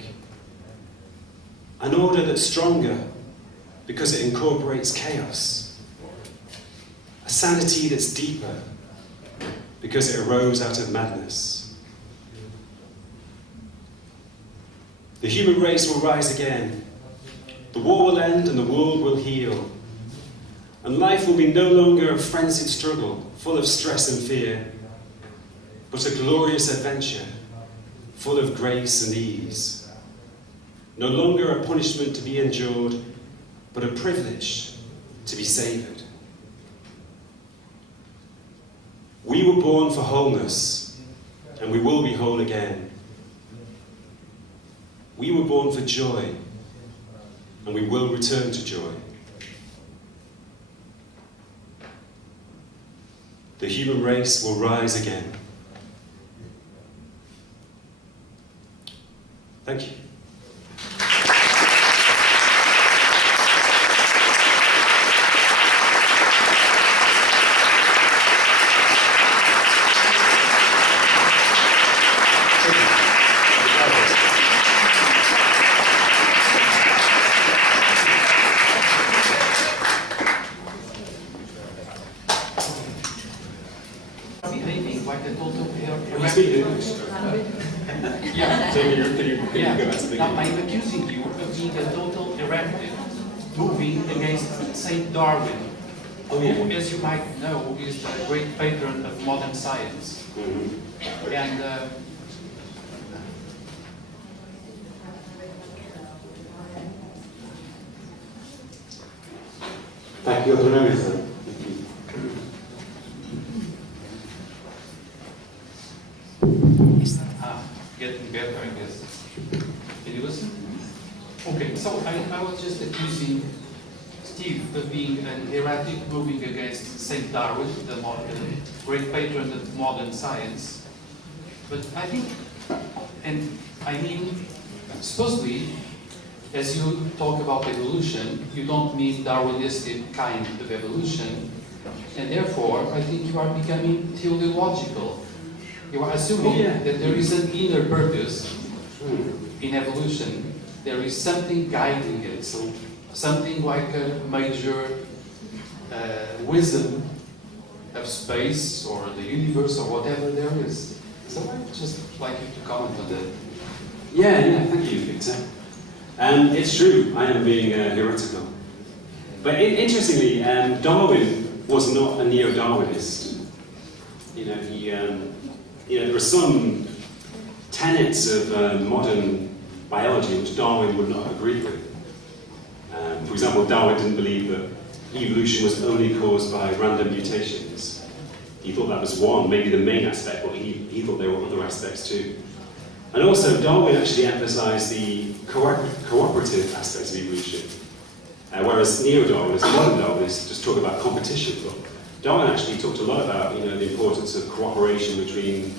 An order that's stronger because it incorporates chaos. A sanity that's deeper because it arose out of madness. The human race will rise again. The war will end and the world will heal. And life will be no longer a frenzied struggle, full of stress and fear, but a glorious adventure, full of grace and ease. No longer a punishment to be endured, but a privilege to be savoured. We were born for wholeness, and we will be whole again. We were born for joy, and we will return to joy. The human race will rise again. Thank you. Behaving like a total Yeah. So can you go back to the Now I'm accusing you of being a total erratic, moving against Saint Darwin, who, as you might know, is the great patron of modern science. And Está aqui outro na mesa. getting better, I guess. Can you listen? Okay, so I was just accusing Steve of being an erratic moving against Saint Darwin, the great patron of modern science. But I think, and I mean, supposedly, as you talk about evolution, you don't mean Darwinistic kind of evolution, and therefore I think you are becoming teleological. You are assuming that there is an inner purpose in evolution. There is something guiding it, so something like a major wisdom of space or the universe or whatever there is. So I'd just like you to comment on that. Yeah, thank you, Victor. It's true, I am being heretical. But interestingly, Darwin was not a neo-Darwinist. There are some tenets of modern biology which Darwin would not agree with. For example, Darwin didn't believe that evolution was only caused by random mutations. He thought that was one, maybe the main aspect, but he thought there were other aspects too. And also, Darwin actually emphasized the cooperative aspects of evolution, whereas neo-Darwinists, modern Darwinists, just talk about competition. But Darwin actually talked a lot about, the importance of cooperation between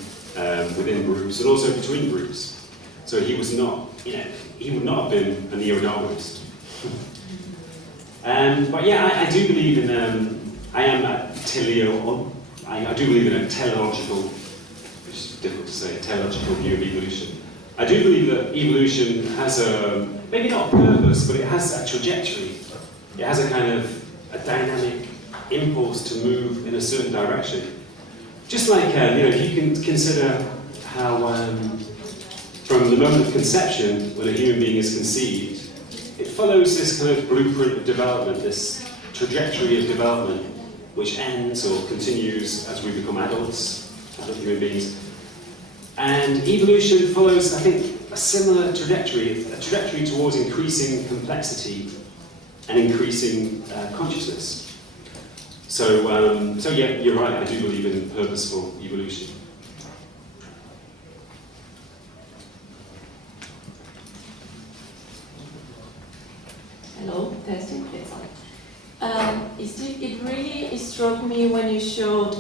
within groups and also between groups. So he was not, he would not have been a neo-Darwinist. But yeah, I do believe in, I do believe in a teleological, which is difficult to say, a teleological view of evolution. I do believe that evolution has a, maybe not a purpose, but it has a trajectory. It has a kind of a dynamic impulse to move in a certain direction. Just like, if you can consider how, from the moment of conception, when a human being is conceived, it follows this kind of blueprint of development, this trajectory of development, which ends or continues as we become adults, adult human beings. And evolution follows, I think, a similar trajectory, a trajectory towards increasing complexity and increasing consciousness. So yeah, you're right, I do believe in purposeful evolution. Hello, testing, it's on. It really struck me when you showed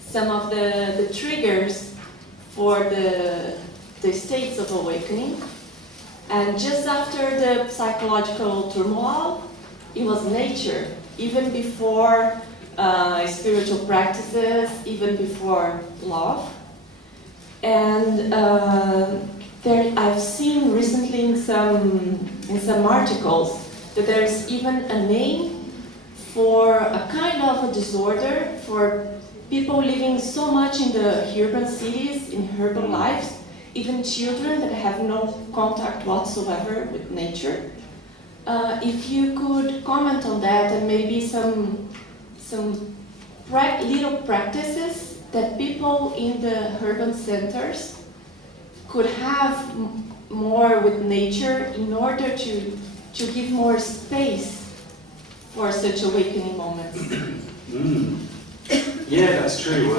some of the triggers for the states of awakening. And just after the psychological turmoil, it was nature, even before spiritual practices, even before love. And I've seen recently in some articles that there's even a name for a kind of a disorder for people living so much in the urban cities, in urban lives, even children that have no contact whatsoever with nature. If you could comment on that and maybe some little practices that people in the urban centers could have more with nature in order to give more space for such awakening moments. Yeah, that's true.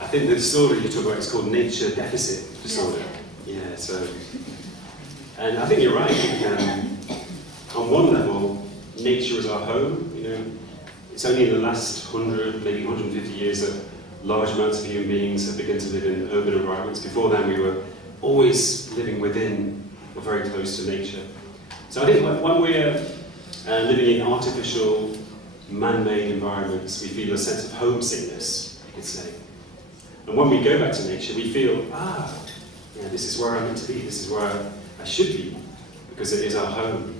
I think the disorder you talk about is called nature deficit disorder. Yes. Yeah, so, and I think you're right. On one level, nature is our home. It's only in the last 100, maybe 150 years that large amounts of human beings have begun to live in urban environments. Before then, we were always living within or very close to nature. So I think when we're living in artificial, man-made environments, we feel a sense of homesickness, you could say. And when we go back to nature, we feel, this is where I'm meant to be, this is where I should be, because it is our home.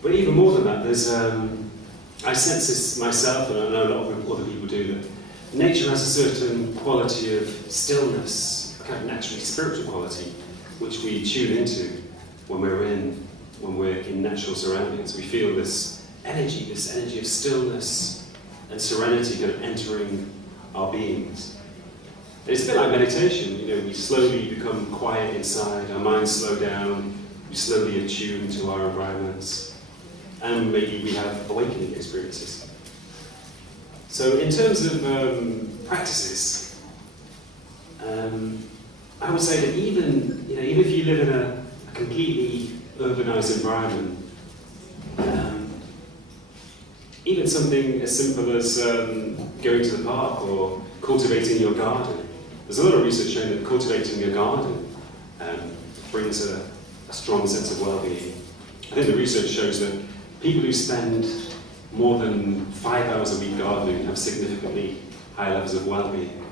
But even more than that, there's, I sense this myself, and I know a lot of other people do, that nature has a certain quality of stillness, a kind of naturally spiritual quality, which we tune into when we're in natural surroundings. We feel this energy of stillness and serenity kind of entering our beings. And it's a bit like meditation. We slowly become quiet inside, our minds slow down, we slowly attune to our environments, and maybe we have awakening experiences. So in terms of practices, I would say that even if you live in a completely urbanized environment, even something as simple as going to the park or cultivating your garden. There's a lot of research showing that cultivating your garden brings a strong sense of well-being. I think the research shows that people who spend more than 5 hours a week gardening have significantly high levels of well-being.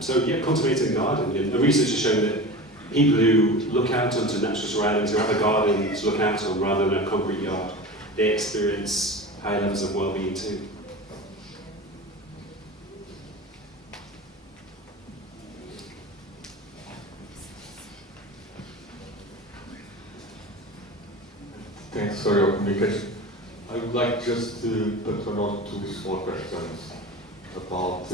So yeah, cultivating a garden. The research has shown that people who look out onto natural surroundings, who have a garden to look out on rather than a concrete yard, they experience high levels of well-being too. Thanks for your communication. I would like just to put on or two small questions about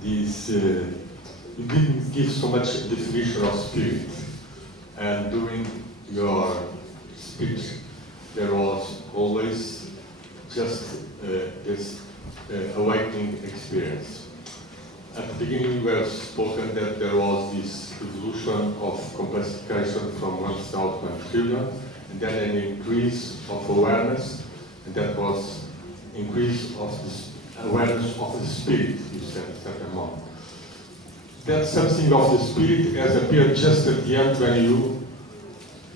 these. You didn't give so much definition of spirit, and during your speech, there was always just this awakening experience. At the beginning, we have spoken that there was this evolution of complexification from oneself to children, and then an increase of awareness, and that was increase of the awareness of the spirit, you said at a certain moment. That something of the spirit has appeared just at the end when you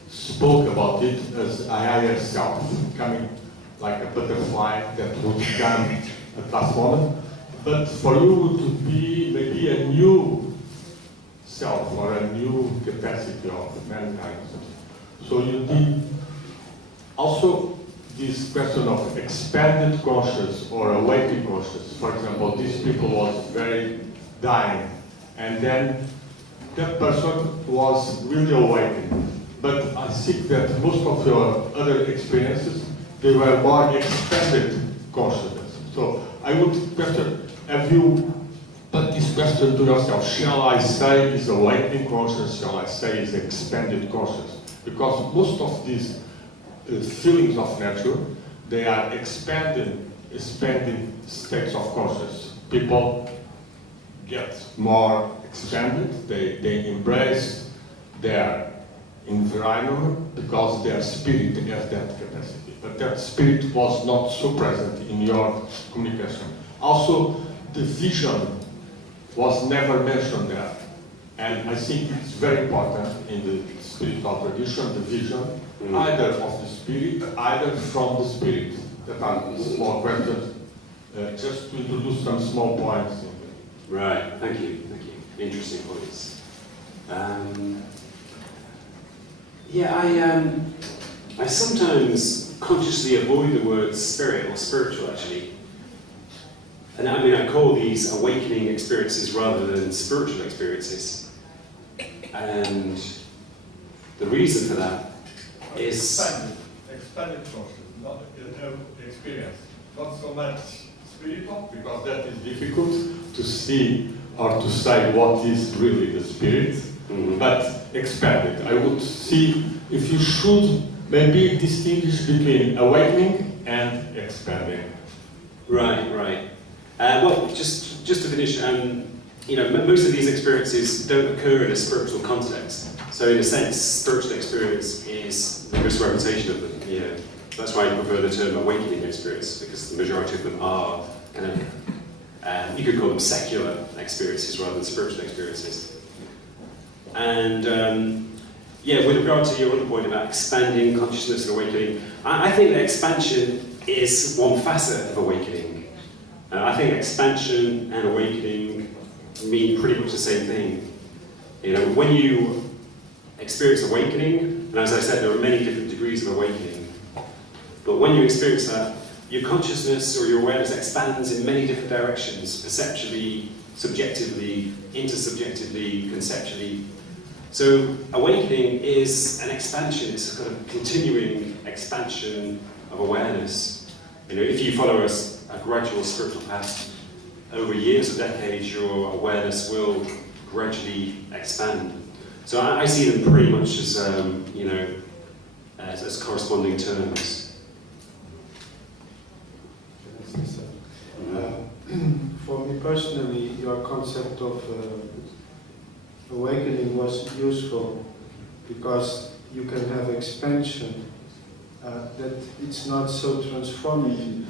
spoke about it as a higher self, coming like a butterfly that would come at last moment. But for you to be maybe a new self or a new capacity of mankind. So you did also this question of expanded conscious or awakened conscious. For example, these people was very dying, and then that person was really awakened. But I think that most of your other experiences, they were more expanded consciousness. So I would question, have you put this question to yourself, shall I say is awakening conscious, shall I say is expanded conscious? Because most of these feelings of nature, they are expanding states of consciousness. People get more expanded, they embrace their environment because their spirit has that capacity. But that spirit was not so present in your communication. Also, the vision was never mentioned there. And I think it's very important in the spiritual tradition, the vision, either of the spirit, either from the spirit. That are small questions, just to introduce some small points. Right, thank you. Interesting points. I sometimes consciously avoid the word spirit or spiritual, actually. And I mean, I call these awakening experiences rather than spiritual experiences. And the reason for that is... Expanded consciousness, not experience. Not so much spiritual, because that is difficult to see or to say what is really the spirit, but expanded. I would see if you should maybe distinguish between awakening and expanding. Right. Well, just to finish, most of these experiences don't occur in a spiritual context. So in a sense, spiritual experience is the misrepresentation of them. That's why I prefer the term awakening experience, because the majority of them are kind of, you could call them secular experiences rather than spiritual experiences. And with regard to your other point about expanding consciousness and awakening, I think that expansion is one facet of awakening. I think expansion and awakening mean pretty much the same thing. When you experience awakening, and as I said, there are many different degrees of awakening, but when you experience that, your consciousness or your awareness expands in many different directions, perceptually, subjectively, intersubjectively, conceptually. So awakening is an expansion, it's a kind of continuing expansion of awareness. If you follow a gradual spiritual path, over years or decades, your awareness will gradually expand. So I see them pretty much as, as corresponding terms. For me personally, your concept of awakening was useful because you can have expansion that it's not so transformative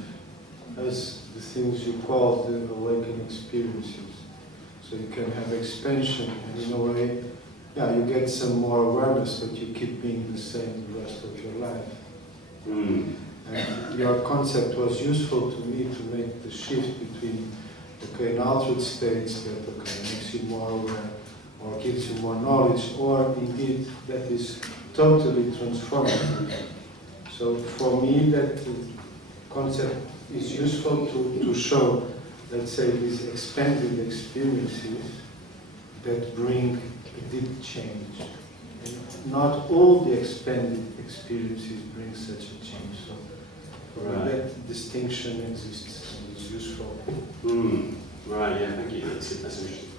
as the things you call the awakening experiences. So you can have expansion, and in a way, you get some more awareness, but you keep being the same the rest of your life. And your concept was useful to me to make the shift between, an altered state that makes you more aware, or gives you more knowledge, or indeed that is totally transformative. So for me, that concept is useful to show, let's say, these expanded experiences that bring a deep change. And not all the expanded experiences bring such a change. So that distinction exists and is useful. Right, yeah, thank you. That's interesting.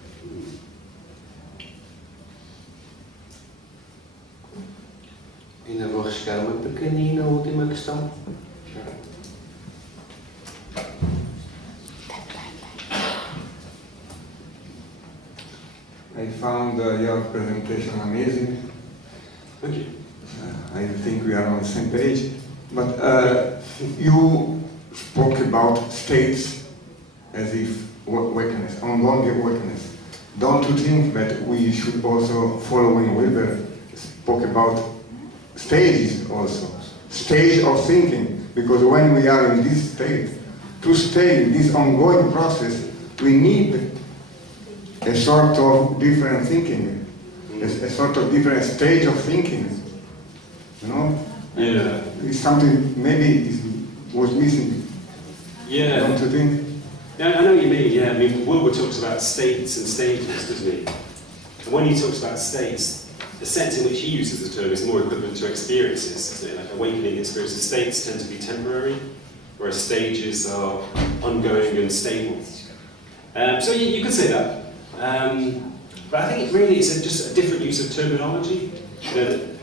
I found your presentation amazing. Thank you. I think we are on the same page. But you spoke about states as if awakeness, ongoing awakeness. Don't you think that we should also follow in Wilber spoke about stages also, stage of thinking, because when we are in this state, to stay in this ongoing process, we need a sort of different thinking, a sort of different stage of thinking, you know? Yeah. It's something maybe was missing. Yeah. Don't you think? Yeah, I know what you mean, yeah. I mean, Wilbur talks about states and stages, doesn't he? And when he talks about states, the sense in which he uses the term is more equivalent to experiences, isn't it? Like awakening experiences. States tend to be temporary, whereas stages are ongoing and stable. So you could say that. But I think it really is just a different use of terminology. The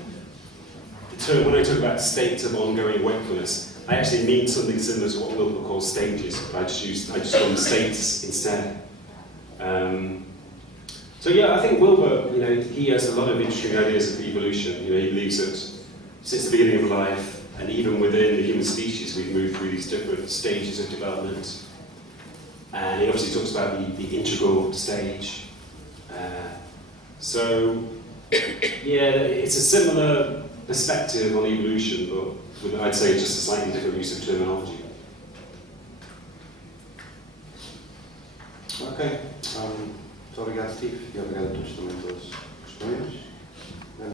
term, when I talk about states of ongoing wakefulness, I actually mean something similar to what Wilbur calls stages, but I just call them states instead. So yeah, I think Wilbur, he has a lot of interesting ideas of evolution. He believes that since the beginning of life, and even within the human species, we've moved through these different stages of development. And he obviously talks about the integral stage. So yeah, it's a similar perspective on evolution, but with, I'd say, just a slightly different use of terminology. Ok. Muito obrigado, Steve, e obrigado a todos também pelas questões.